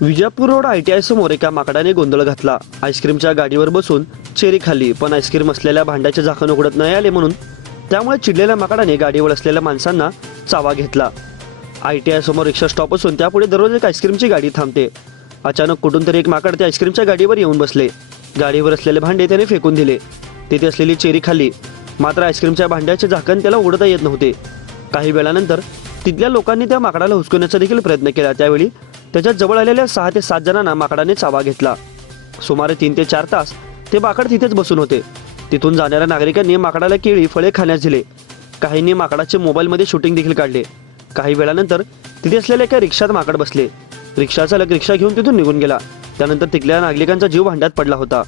Vijapur road I T I समोर एका माकडाने गोंधळ घातला. आईस्क्रीमच्या गाडीवर बसून चेरी खाल्ली पण आईस्क्रीम असलेल्या भांड्याचे झाकण उघडत नाही आले म्हणून त्यामुळे चिडलेल्या माकडाने गाडीवर असलेल्या माणसांना चावा घेतला. आय टी आय समोर रिक्षा स्टॉप असून त्यापुढे दररोज एक आईस्क्रीमची गाडी थांबते. अचानक कुठून तरी एक माकड त्या आईस्क्रीमच्या गाडीवर येऊन बसले. गाडीवर असलेले भांडे त्याने फेकून दिले. तिथे असलेली चेरी खाल्ली. मात्र आईस्क्रीमच्या भांड्याचे झाकण त्याला उघडता येत नव्हते. काही वेळानंतर तिथल्या लोकांनी त्या माकडाला हुसकवण्याचा देखील प्रयत्न केला. त्यावेळी त्याच्याजवळ आलेल्या सहा ते सात जणांना माकडाने चावा घेतला. सुमारे तीन ते चार तास ते माकड तिथेच बसून होते. तिथून जाणाऱ्या नागरिकांनी माकडाला केळी फळे खाण्यास दिले. काहींनी माकडाचे मोबाईलमध्ये शूटिंग देखील काढले. काही वेळानंतर तिथे असलेल्या एका रिक्षात माकड बसले. रिक्षा चालक रिक्षा घेऊन तिथून निघून गेला. त्यानंतर तिथल्या नागरिकांचा जीव भांड्यात पडला होता.